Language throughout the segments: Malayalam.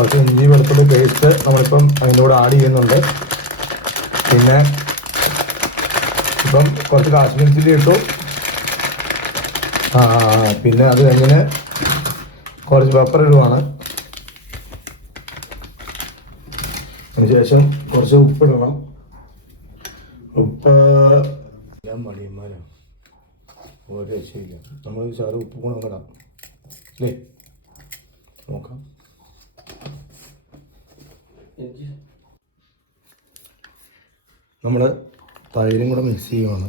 കുറച്ച് ഇഞ്ചി വെളുത്തുള്ളി പേസ്റ്റ് നമ്മളിപ്പം അതിൻ്റെ കൂടെ ആഡ് ചെയ്യുന്നുണ്ട്. പിന്നെ ഇപ്പം കുറച്ച് കാശ്മീരി ചില്ലി ഇട്ടു. പിന്നെ അത് കഴിഞ്ഞ് കുറച്ച് പെപ്പർ ഇടുവാണ്. അതിനുശേഷം കുറച്ച് ഉപ്പിടണം. ഉപ്പ് ഞാൻ മടിയന്മാരോ ഒരു രക്ഷയില്ല. നമ്മൾ സാറ് ഉപ്പ് കൂടെ ഇടാം അല്ലേ? നോക്കാം. നമ്മൾ തൈരും കൂടെ മിക്സ് ചെയ്യുവാണ്.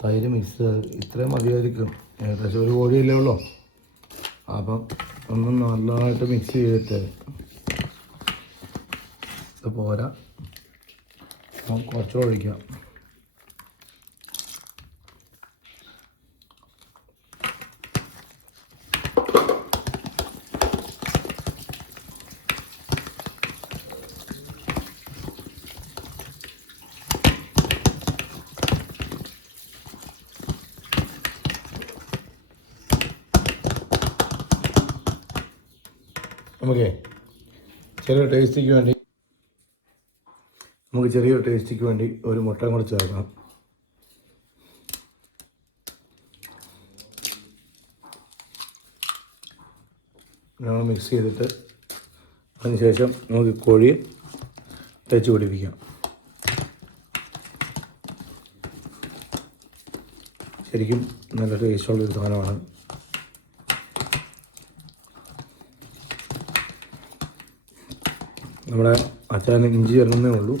തൈര് മിക്സ് ഇത്രയും മതിയായിരിക്കും. ഏകദേശം ഒരു കോഴിയല്ലേ ഉള്ളൂ. അപ്പം ഒന്ന് നല്ലതായിട്ട് മിക്സ് ചെയ്തിട്ട് ഇത് പോരാ, നമുക്ക് കുറച്ചുകൂടെ ഒഴിക്കാം. നമുക്കേ ചെറിയൊരു ടേസ്റ്റിക്ക് വേണ്ടി ഒരു മുട്ടയും കൂടെ ചേർക്കണം. നമ്മൾ മിക്സ് ചെയ്തിട്ട് അതിനുശേഷം നമുക്ക് കോഴിയെ തേച്ച് പിടിപ്പിക്കാം. ശരിക്കും നല്ല ടേസ്റ്റുള്ളൊരു സാധനമാണ്. നമ്മുടെ അച്ചാറിന് ഇഞ്ചി ചേർക്കുന്നേ ഉള്ളൂ.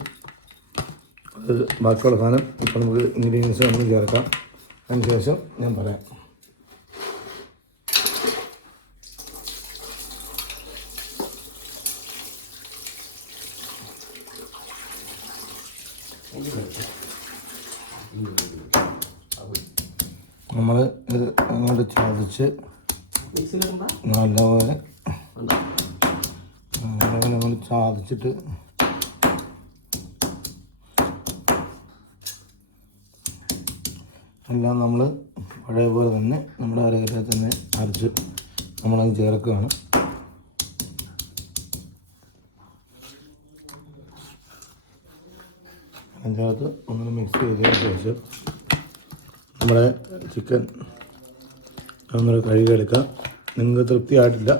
അത് ബാക്കിയുള്ള സാധനം ഇപ്പോൾ നമുക്ക് ഇൻഗ്രീഡിയൻസ് നമുക്ക് ചേർക്കാം. അതിനുശേഷം ഞാൻ പറയാം. നമ്മൾ ഇത് അങ്ങോട്ട് ചതച്ച് നല്ലപോലെ നമ്മൾ ചതച്ചിട്ട് എല്ലാം നമ്മൾ പഴയപോലെ തന്നെ നമ്മുടെ അരകരയിൽ തന്നെ അരച്ച് നമ്മളത് ചേർക്കുകയാണ്. അതിനകത്ത് ഒന്ന് മിക്സ് ചെയ്തതിന് ശേഷം നമ്മുടെ ചിക്കൻ ഒന്നുകൂടെ കഴുകിയെടുക്കാം. നിങ്ങൾക്ക് തൃപ്തിയായിട്ടില്ല,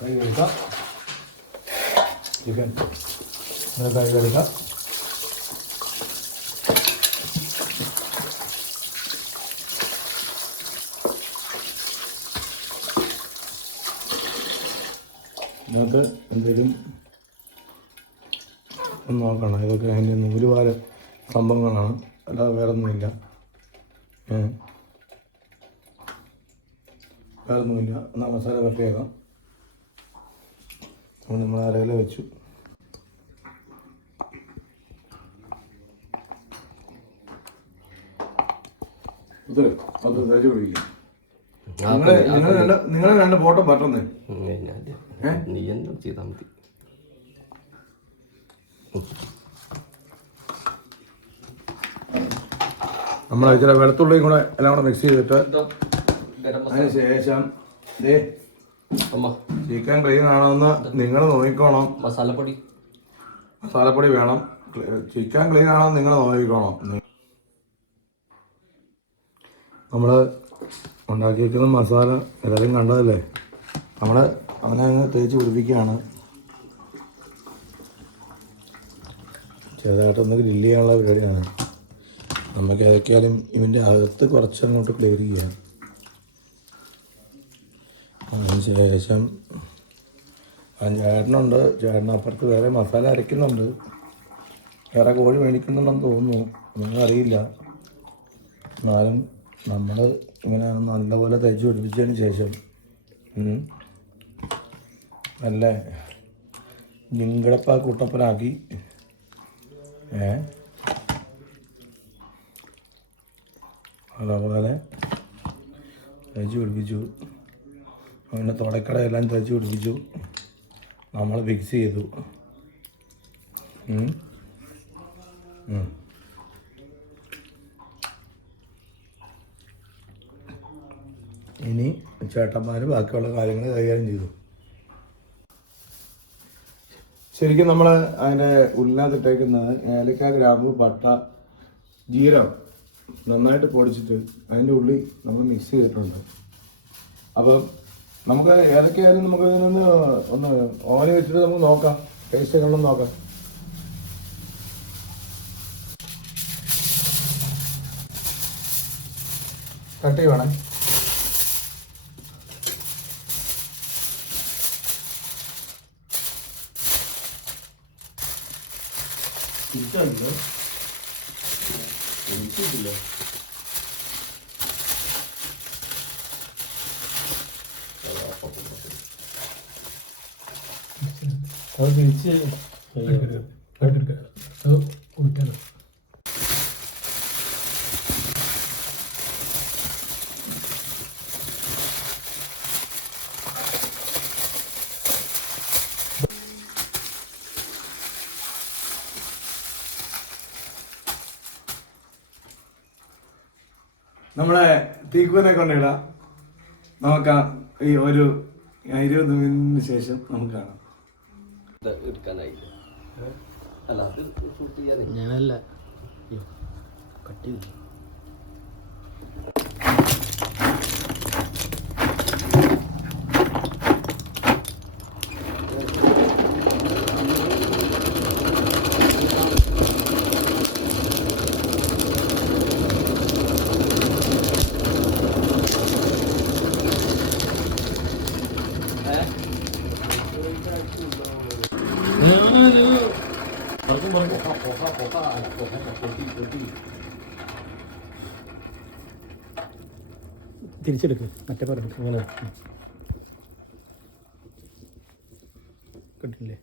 കഴുകിയെടുക്കാം. ചിക്കൻ കഴുകിയെടുക്കാം. ഇതിനകത്ത് എന്തെങ്കിലും ഒന്ന് നോക്കണം. ഇതൊക്കെ അതിൻ്റെ നൂലുപാല സംഭവങ്ങളാണ്, അല്ലാതെ വേറെ ഒന്നുമില്ല. വേറൊന്നുമില്ല. എന്നാൽ മസാല പ്രത്യേകം നമ്മൾ അരയിൽ വെച്ചു. അത് തേച്ച് പിടിക്കും. നിങ്ങളെ രണ്ട് ഫോട്ടോ പറ്റുന്നേ നീ എന്താ ചെയ്താൽ മതി. നമ്മൾ ഇച്ചിരി വെളുത്തുള്ളിയും കൂടെ എല്ലാം കൂടെ മിക്സ് ചെയ്തിട്ട് അതിന് ശേഷം ചിക്കൻ ക്ലീൻ ആണെന്ന് നിങ്ങൾ നോക്കിക്കോണം. മസാലപ്പൊടി വേണം. ചിക്കൻ ക്ലീൻ ആണെന്ന് നിങ്ങൾ നോക്കിക്കോണം. നമ്മൾ ഉണ്ടാക്കിയിരിക്കുന്ന മസാല എല്ലാവരും കണ്ടതല്ലേ. നമ്മൾ അവനെ അങ്ങ് തേച്ച് പിടിപ്പിക്കുകയാണ്. ചെറുതായിട്ടൊന്ന് ഗ്രില്ല് ചെയ്യാനുള്ള പരിപാടിയാണ്. നമുക്ക് ഏതൊക്കെയാലും ഇതിൻ്റെ അകത്ത് കുറച്ചങ്ങോട്ട് ക്ലിയർ ചെയ്യാം. അതിന് ശേഷം ചേട്ടനുണ്ട്, ചേട്ടനപ്പുറത്ത് വേറെ മസാല അരയ്ക്കുന്നുണ്ട്. വേറെ കോഴി മേടിക്കുന്നുണ്ടെന്ന് തോന്നുന്നു, നമുക്കറിയില്ല. എന്നാലും നമ്മൾ ഇങ്ങനെ നല്ലപോലെ തേച്ച് പിടിപ്പിച്ചതിന് ശേഷം നല്ല ജിങ്കടപ്പ കുട്ടപ്പനാക്കി അതുപോലെ തേച്ച് പിടിപ്പിച്ചു. അങ്ങനെ തുടക്കടയെല്ലാം തേച്ച് പിടിപ്പിച്ചു. നമ്മൾ ഫിക്സ് ചെയ്തു. ഇനി ചേട്ടന്മാർ ബാക്കിയുള്ള കാര്യങ്ങൾ കൈകാര്യം ചെയ്തു. ശരിക്കും നമ്മൾ അതിൻ്റെ ഉള്ളിനകത്തിട്ടേക്കുന്നത് ഏലക്ക, ഗ്രാമ്പു, പട്ട, ജീരകം നന്നായിട്ട് പൊടിച്ചിട്ട് അതിൻ്റെ ഉള്ളിൽ നമ്മൾ മിക്സ് ചെയ്തിട്ടുണ്ട്. അപ്പം നമുക്ക് ഏതൊക്കെയായാലും നമുക്ക് ഇതിനൊന്ന് ഒന്ന് ഓവനിൽ വെച്ചിട്ട് നമുക്ക് നോക്കാം, ടേസ്റ്റ് എങ്ങനെയൊന്ന് നോക്കാം. കട്ട് ചെയ്യുവാണേ. അത് തിരിച്ച് അത് കൊടുക്കാനോ. നമ്മളെ തീക്കുവനെ കൊണ്ടിടാം. നോക്കാം, ഈ ഒരു 20 മിനിറ്റിന് ശേഷം നമുക്ക് കാണാം. എടുക്കാനായില്ല. അല്ല അത് ഷൂട്ട് ചെയ്യാനേ. ഞാനല്ല കട്ട് ചെയ്തു. തിരിച്ചെടുക്ക്, മറ്റേ പറഞ്ഞു അങ്ങനെ കിട്ടില്ലേ.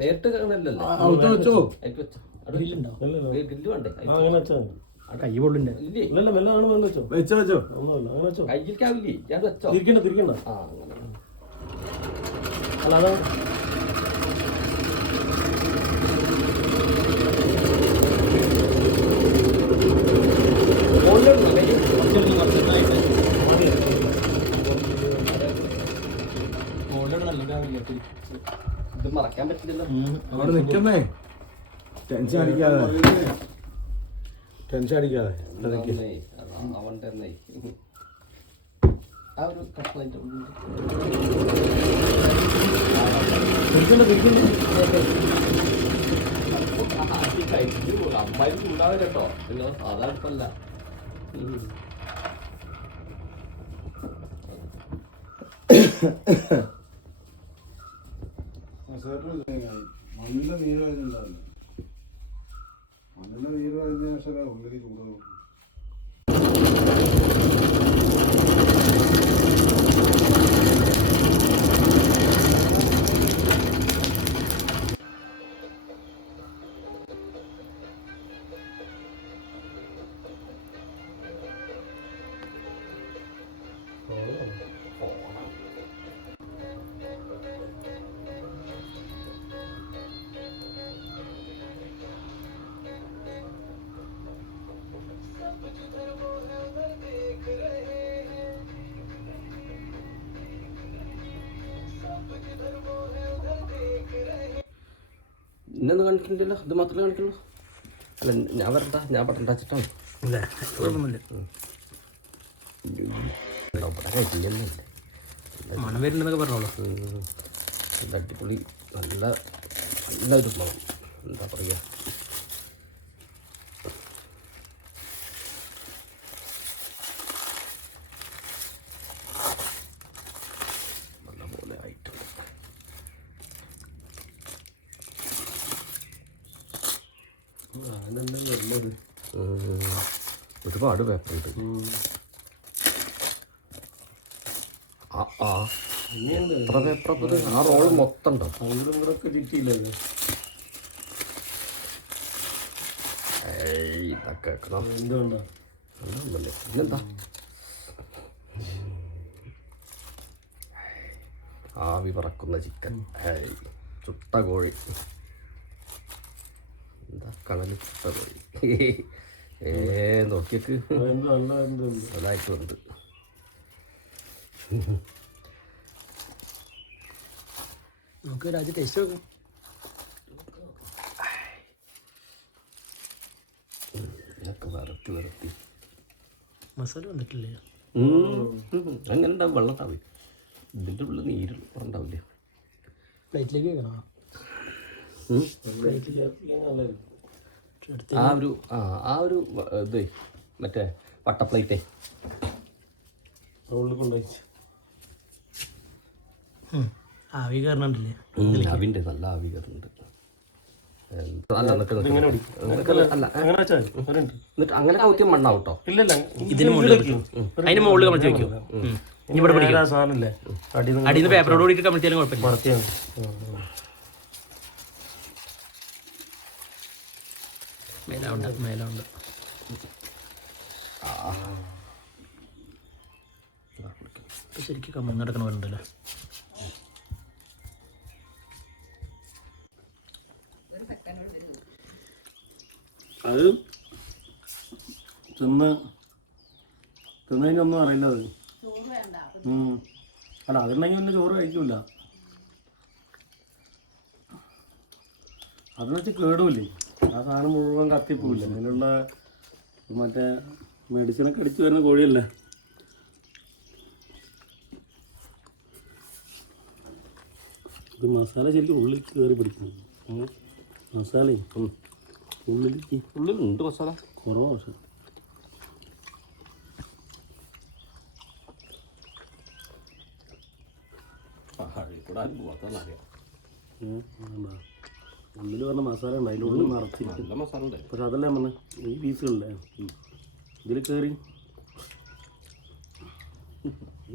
നേരിട്ട് കാണല്ലോ. വെച്ചോ, ഗ്രില്ല് വേണ്ടേ? കൈ പൊള്ളിന്റെ വെച്ചോ വെച്ചോ കയ്യിലേക്കാവില്ലേ? ഞാൻ വെച്ചോ. തിരിക്കണ്ട. ആ അങ്ങനെ. അല്ല അതാ ഇത് മറക്കാൻ പറ്റില്ലല്ലോ. അവിടെ നിൽക്കുന്നേ, ടെൻഷൻ അടിക്കാതെ. അവൻ്റെ ആ ഒരു കഷ്ണമായിട്ട് അമ്മായി ചൂടാവില്ല കേട്ടോ. പിന്നെ സാധാ അടുപ്പല്ല. നല്ല നീര് വരുന്നുണ്ടാവില്ല. നല്ല നീര് വരുന്ന ശേഷം ഉള്ളിൽ ചൂട് നോക്കും. ഇന്നൊന്നും കണ്ടിട്ടില്ലല്ലോ. ഇത് മാത്രമേ കാണിക്കുള്ളൂ. അല്ല ഞാൻ വരണ്ട, ഞാൻ പട്ടണ്ട വെച്ചിട്ടാണ്. മണം വരുന്നതൊക്കെ പറഞ്ഞോളൂ. നല്ല അടിപൊളി, നല്ലൊരു മണം. എന്താ പറയുക, നല്ലപോലെ ആയിട്ടുണ്ട്. ഒരുപാട് പേപ്പറുണ്ട്. എത്ര പേപ്പർ? ആ റോള് മൊത്തം ഉണ്ടോ? അങ്ങോട്ടൊക്കെ ചിറ്റിയില്ലല്ലോ. ഇതൊക്കെ എന്തുകൊണ്ടാ പിന്നെന്താ ആവി പറക്കുന്ന ചിക്കൻ, ചുട്ട കോഴി. എന്താ കണല് ചുട്ട കോഴി. നോക്കിയേക്ക് അതെന്ത് നല്ല എന്ത് അതായിട്ടുണ്ട്. നമുക്ക് രാജ്യം ടേസ്റ്റ് നോക്കാം. ഇതൊക്കെ വരട്ടി മസാല വന്നിട്ടില്ലേ? അങ്ങനെ ഉണ്ടാവും, വെള്ളം ഉണ്ടാവും. ഇതിൻ്റെ ഉള്ളിൽ നീര് ഉണ്ടാവില്ല. പ്ലേറ്റിലേക്ക് വെക്കണം. ആ ഒരു ഇത് മറ്റേ വട്ട പ്ലേറ്റേ ഉള്ളിൽ കൊണ്ടുപോയി ആവി കയറണുണ്ടല്ലേ? ആവിൻ്റെ നല്ല ആവി കയറുന്നുണ്ട്. എന്നിട്ട് അങ്ങനെ കൗത്തിയ മണ്ണാവും കേട്ടോ. ഇല്ലല്ല ഇതിന് മുകളിൽ അതിന്റെ മുകളിൽ കമഴ്ത്തി വെക്കും. ഇവിടെ പിടിക്കും. സാധനല്ലേ അടിയിൽ നിന്ന് പേപ്പറോട് കൂടിയിട്ട് കമഴ്ത്തിയാലും കുഴപ്പമില്ല. മറത്തിയാണ്. മേലുണ്ട്. ശരിക്കും കമ്മന്ന് നടക്കണ പോലെ ഉണ്ടല്ലോ. അത് തിന്നതിനൊന്നും അറിയില്ല അത്. അല്ല അതുണ്ടെങ്കിൽ പിന്നെ ചോറ് കഴിക്കൂല. അതെന്ന് വെച്ചാൽ കേടുമില്ലേ, ആ സാധനം മുഴുവൻ കത്തിപ്പോവില്ല. അതിനുള്ള മറ്റേ മെഡിസിനൊക്കെ അടിച്ചു വരുന്ന കോഴിയല്ലേ. ഇത് മസാല ശരിക്കും ഉള്ളിൽ കയറി പിടിക്കുന്നു. മസാലയും ഉള്ളിലുണ്ട് മസാല കുറവാണ്. പക്ഷെ ഉള്ളിൽ പറഞ്ഞ മസാല ഉണ്ട്, അതിൻ്റെ ഉള്ളിൽ നിറച്ചിരിക്കും. നല്ല മസാല ഉണ്ട്. പക്ഷെ അതല്ല പറഞ്ഞ ഈ പീസുകളില്ലേ ഇതിൽ കയറി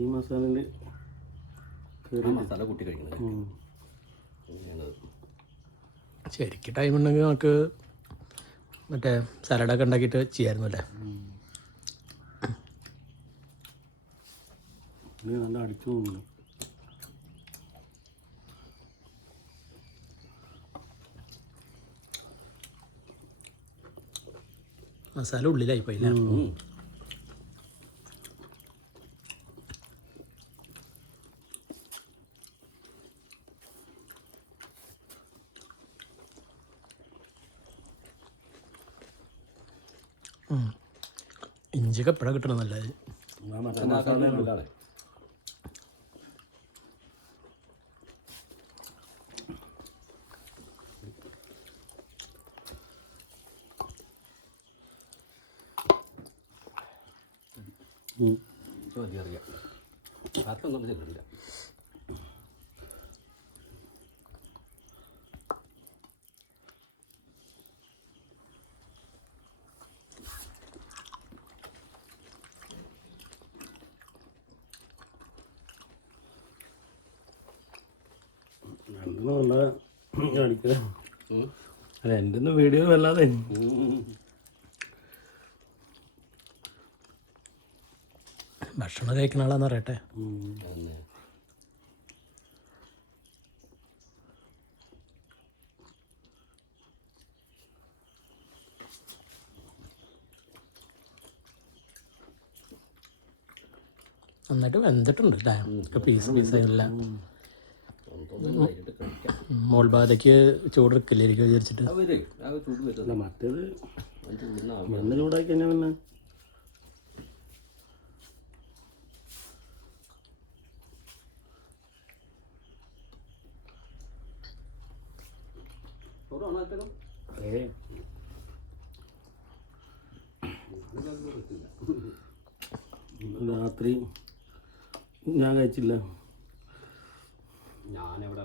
ഈ മസാലയിൽ കയറി മസാല കൂട്ടി കഴിക്കുന്നത്. ശരിക്കും ടൈം ഉണ്ടെങ്കിൽ നമുക്ക് മറ്റേ സലാഡൊക്കെ ഉണ്ടാക്കിയിട്ട് ചെയ്യായിരുന്നു അല്ലേ? നല്ല അടിച്ചു പോകുന്നു. മസാല ഉള്ളിലായി പോയില്ല. ഇഞ്ചിയൊക്കെ എപ്പോഴാണ് കിട്ടണം നല്ലത്. മറ്റേ മസാല അറിയാം. ആർക്കൊന്നും ചെയ്തിട്ടില്ല. നല്ല കാണിക്കാം. അല്ല എൻ്റെ ഒന്നും വീഡിയോ വല്ലാതെ ഭക്ഷണം കഴിക്കുന്ന ആളാന്ന് പറയട്ടെ. നന്നായിട്ട് വെന്തിട്ടുണ്ട് അല്ലേ? പീസായില്ല. മോൾ ഭാഗത്തേക്ക് ചൂടെടുക്കില്ലായിരിക്കും വിചാരിച്ചിട്ട്. മറ്റേത് എണ്ണ ചൂടാക്കി കഴിഞ്ഞാൽ പിന്നെ രാത്രി ഞാൻ കഴിച്ചില്ല. ഞാനെവിടെ